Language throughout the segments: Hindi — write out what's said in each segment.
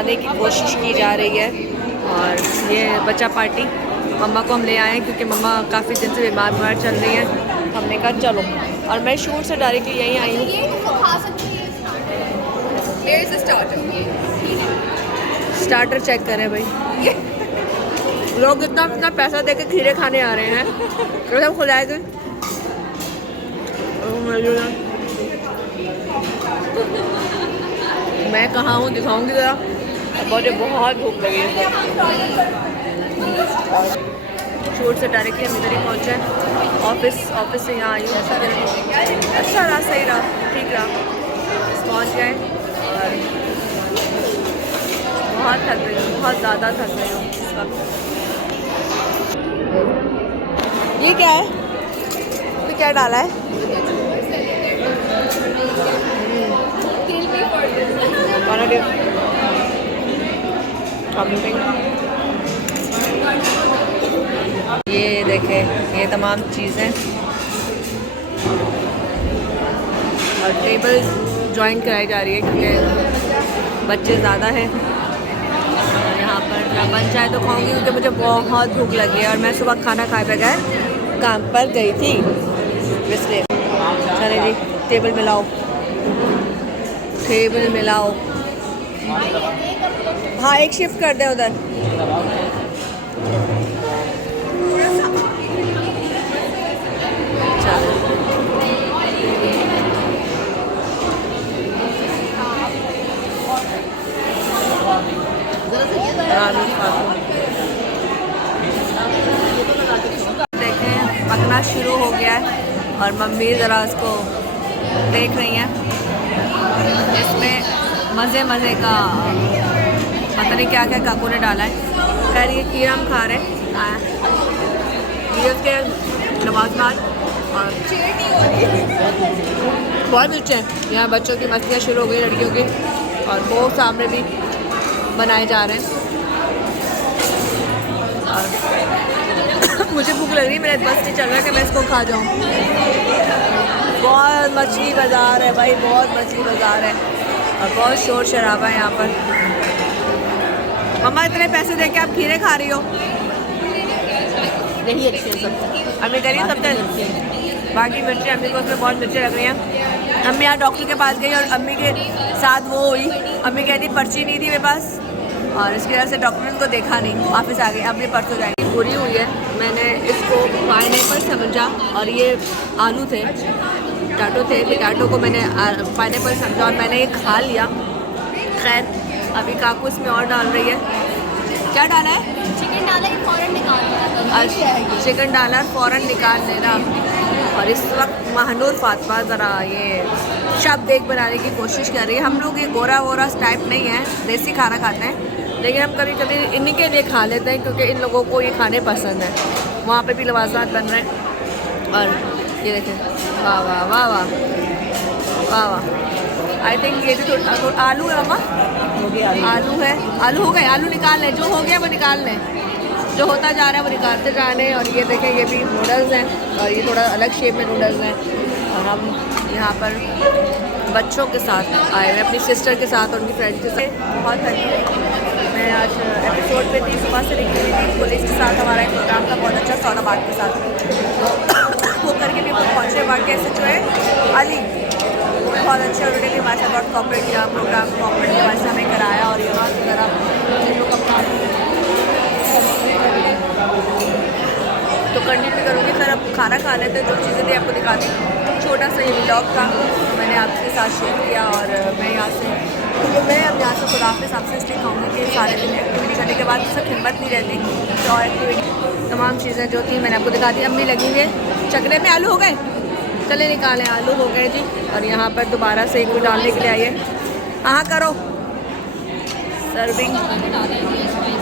मनाने की कोशिश की जा रही है। और ये बच्चा पार्टी मम्मा को हम ले आए हैं क्योंकि मम्मा काफ़ी दिन से बीमार चल रही हैं। हमने कहा चलो, और मैं शूट से डायरेक्टली यहीं आई हूँ। स्टार्टर चेक करें भाई। लोग इतना पैसा देके खीरे खाने आ रहे हैं, सब खुलाएंगे। मैं कहाँ हूँ दिखाऊंगी ज़रा। मुझे बहुत भूख लगी है। शूट से डायरेक्टली हम इधर ही पहुँचे हैं। ऑफिस से यहाँ आई हूँ। अच्छा रहा, सही रहा, ठीक रहा। पहुँच गए और बहुत थक गई हूँ, बहुत ज़्यादा थक गई हूँ इस वक्त। ये क्या है? तो क्या डाला है? ये देखें, ये तमाम चीज़ें। और टेबल ज्वाइन कराई जा रही है क्योंकि बच्चे ज़्यादा हैं। और यहाँ पर मैं बन चाहे तो खाऊंगी क्योंकि मुझे बहुत भूख लगी है और मैं सुबह खाना खाए बगैर काम पर गई थी, इसलिए। चले जी, टेबल मिलाओ, टेबल मिलाओ। हाँ, एक शिफ्ट कर दे उधर। देखें, पकना शुरू हो गया है और मम्मी ज़रा उसको देख रही हैं। इसमें मज़े का पता नहीं क्या क्या काकू ने डाला है। खैर ये खीर हम खा रहे हैं, ये उसके नमाज बाद। और बहुत मिर्चें हैं। यहाँ बच्चों की मस्तियाँ शुरू हो गई, लड़कियों की, और वो सामने भी बनाए जा रहे हैं। और मुझे भूख लग रही है, मेरा बस नहीं चल रहा है कि मैं इसको खा जाऊँ। बहुत मछली बाज़ार है भाई, बहुत मछली बाज़ार है और बहुत शोर शराबा है यहाँ पर। मम्मा इतने पैसे दे के आप खीरे खा रही हो? नहीं अच्छे सब, अम्मी कह रही सब बाकी मिर्चें, अम्मी को उसमें बहुत मिर्चें लग रही हैं। अम्मी यहाँ डॉक्टर के पास गई और अम्मी के साथ वो हुई। अम्मी कहती पर्ची नहीं थी मेरे पास और इसकी वजह से डॉक्टर ने उनको देखा नहीं, वापस आ गई। अब ये परसों जाएगी। बुरी हुई है, मैंने इसको पाइनएप्पल समझा और ये आलू थे, पोटैटो को मैंने पाइनएप्पल समझा और मैंने ये खा लिया। खैर अभी काकू इसमें और डाल रही है। क्या डाला है? चिकन डाला है, फ़ौरन निकाल लेना। चिकन डाला, फ़ौरन निकाल लेना। और इस वक्त महानूर फातिमा ज़रा ये शब्द एक बनाने की कोशिश कर रही है। हम लोग ये गोरा वोरा टाइप नहीं है, देसी खाना खाते हैं, लेकिन हम कभी कभी इन्हीं के लिए खा लेते हैं क्योंकि इन लोगों को ये खाने पसंद है। वहाँ पे भी लवाज़ात बन रहे हैं और ये देखें, वाह वाह वाह वाह वाह वाह। आई थिंक ये भी थोड़ा आलू है मम्मा, आलू है, आलू हो गए, आलू निकाल लें, जो हो गया वो निकाल लें, जो होता जा रहा है वो निकालते जाने। और ये देखें, ये भी नूडल्स हैं और ये थोड़ा अलग शेप में नूडल्स हैं। और हम यहाँ पर बच्चों के साथ आए हैं, अपनी सिस्टर के साथ और उनकी फ्रेंड के साथ। बहुत थकी हुई मैं, आज एपिसोड पे थी, सुबह से निकली हुई थी। पुलिस के साथ हमारा एक प्रोग्राम था बहुत अच्छा, सौदाबाद के साथ वो करके भी पहुँचे। बाकी ऐसे जो है अली बहुत अच्छे, उन्होंने भी हमारे साथ बहुत कॉपरेट किया, प्रोग्राम कॉपरेट हमारे से हमें कराया। और यहाँ से ज़रा तो कंटिन्यू करूँगी। सर अब खाना खा लेते, जो चीज़ें थी आपको दिखाती। छोटा सा ये व्लॉग था, मैंने आपके साथ शेयर किया। और मैं यहाँ से खुदाफिज़ आपसे इसलिए कहूँगी कि सारे दिन एक्टिविटी करने के बाद उससे हिम्मत नहीं रहती, तो और एक्टिविटी तमाम चीज़ें जो थी मैंने आपको दिखा दी। अम्मी लगी हुई है चकले में। आलू हो गए, चले निकालें, आलू हो गए जी। और यहाँ पर दोबारा से एक डालने के लिए आई है। हाँ करो,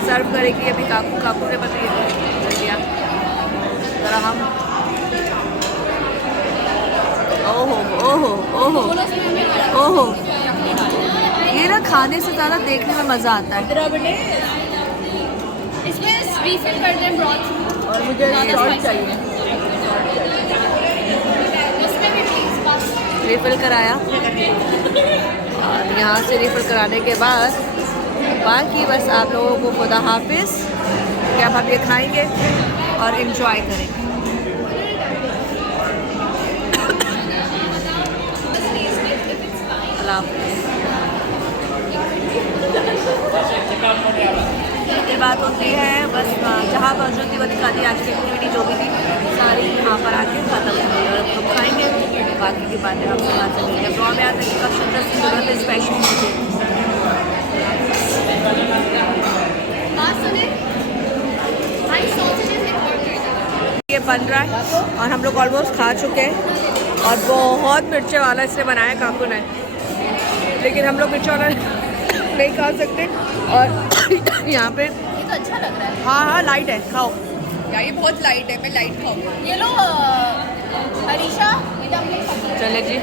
सर्व करेगी अभी काकू ने बताइए दिया ज़रा हम। ओहो ओहो ओहो ओहो, ये ना खाने से ज़्यादा देखने में मज़ा आता है। इसमें रिफिल कर दें ब्रॉथ, और मुझे सॉस चाहिए। रिफ़िल कराया और यहाँ से रिफ़िल कराने के बाद बाकी बस आप लोगों को खुदा हाफिज़, कि अब हम ये खाएंगे और इन्जॉय करेंगे। अल्लाह हाफिज़। ये बात होती है बस, जहाँ पर जो थी वो दिखा दी, आज की एक्टिविटी जो भी थी सारी यहाँ पर आके ख़त्म हो गई और हम खाएंगे, बाकी की बातें आपसे बात करेंगे। ब्लॉग में आता है कि कब शुद्ध की जरूरत है स्पेशल मुझे। बात सुने भाई, sausages एक और कर दो। ये बन रहा है और हम लोग ऑलमोस्ट खा चुके हैं और बहुत मिर्चे वाला इसने बनाया काकू ने, लेकिन हम लोग मिर्च वाला नहीं खा सकते। और यहाँ पे ये तो अच्छा लग रहा है। हाँ लाइट है, खाओ। यार ये बहुत लाइट है, मैं लाइट खाऊंगी। ये लो हरीशा, ये डम्पलिंग खाओ। चले जी,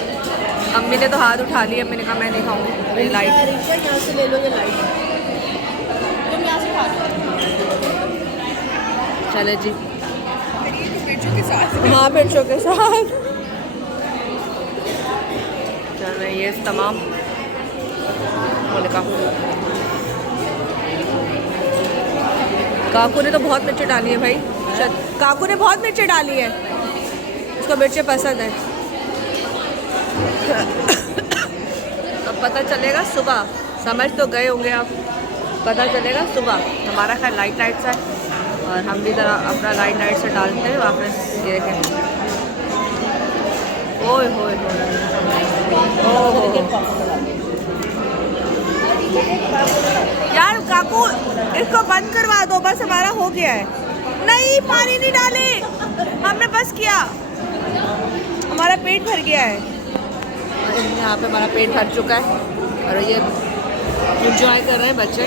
अम्मी ने तो हाथ उठा लिया, मैंने कहा मैं नहीं खाऊंगी ये लाइट। यहाँ से ले लो, ये लाइट है। तुम यहाँ से खा लो। चले जी, मिर्चों के साथ हाँ मिर्चों के साथ चल रही है तमाम। बोले काकू ने तो बहुत मिर्ची डाली है भाई, काकू ने बहुत मिर्ची डाली है, उसको मिर्ची पसंद है। अब पता चलेगा सुबह, समझ तो गए होंगे आप, पता चलेगा सुबह। हमारा खैर लाइट सा है और हम भी ज़रा अपना लाइट से डालते हैं वापस। ये देखें, ओए होए यार काकू इसको बंद करवा दो, बस हमारा हो गया है। नहीं पानी नहीं डाले, हमने बस किया, हमारा पेट भर गया है। यहाँ पे हमारा पेट भर चुका है और ये एंजॉय कर रहे हैं बच्चे।